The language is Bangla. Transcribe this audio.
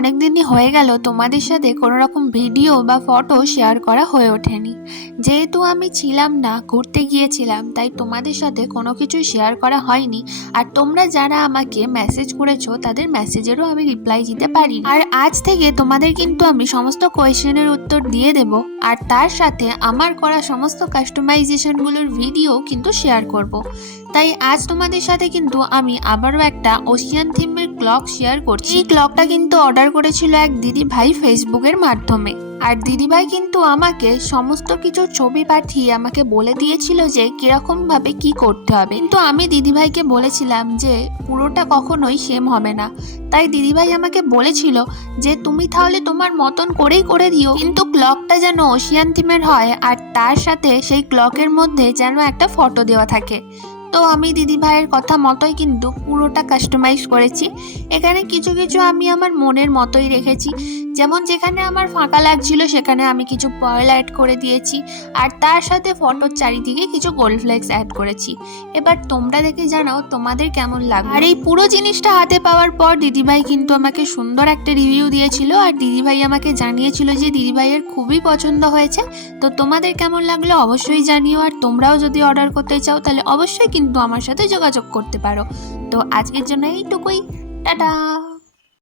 অনেক দিনই হয়ে গেল তোমাদের সাথে কোনো রকম ভিডিও বা ফটো শেয়ার করা হয়ে ওঠেনি। যেহেতু আমি ছিলাম না, ঘুরতে গিয়েছিলাম, তাই তোমাদের সাথে কোনো কিছু শেয়ার করা হয়নি। আর তোমরা যারা আমাকে মেসেজ করেছো তাদের মেসেজেরও আমি রিপ্লাই দিতে পারি। আর আজ থেকে তোমাদের কিন্তু আমি সমস্ত কোয়েশ্চেনের উত্তর দিয়ে দেব, আর তার সাথে আমার করা সমস্ত কাস্টমাইজেশনগুলোর ভিডিও কিন্তু শেয়ার করব। তাই আজ তোমাদের সাথে কিন্তু আমি আবারও একটা ওশিয়ান থিমের ক্লক শেয়ার করছি। এই ক্লকটা কিন্তু অর্ডার করেছিল এক দিদি ভাই ফেসবুকের মাধ্যমে। আর দিদিভাই কিন্তু আমাকে সমস্ত কিছু ছবি পাঠিয়ে আমাকে বলে দিয়েছিল যে কিরকম ভাবে কি করতে হবে, কিন্তু আমি দিদিভাইকে বলেছিলাম যে পুরোটা কখনোই সেম হবে না। তাই দিদিভাই আমাকে বলেছিল যে তুমি তাহলে তোমার মতন করেই করে দিও, কিন্তু ক্লকটা যেন ওশিয়ান থিমের হয়, আর তার সাথে সেই ক্লকের মধ্যে যেন একটা ফটো দেওয়া থাকে। তো আমি দিদিভাইয়ের কথা মতোই কিন্তু পুরোটা কাস্টমাইজ করেছি। এখানে কিছু কিছু আমি আমার মনের মতোই রেখেছি, যেমন যেখানে আমার ফাঁকা লাগছিল সেখানে আমি কিছু পয়েল অ্যাড করে দিয়েছি, আর তার সাথে ফটোর চারিদিকে কিছু গোল্ড ফ্লেক্স অ্যাড করেছি। এবার তোমরা দেখে জানাও তোমাদের কেমন লাগলো। আর এই পুরো জিনিসটা হাতে পাওয়ার পর দিদিভাই কিন্তু আমাকে সুন্দর একটা রিভিউ দিয়েছিল, আর দিদিভাই আমাকে জানিয়েছিল যে দিদিভাইয়ের খুবই পছন্দ হয়েছে। তো তোমাদের কেমন লাগলো অবশ্যই জানিও, আর তোমরাও যদি অর্ডার করতে চাও তাহলে অবশ্যই কিন্তু আমার সাথে যোগাযোগ করতে পারো। তো আজকের জন্য এইটুকুই, টাটা।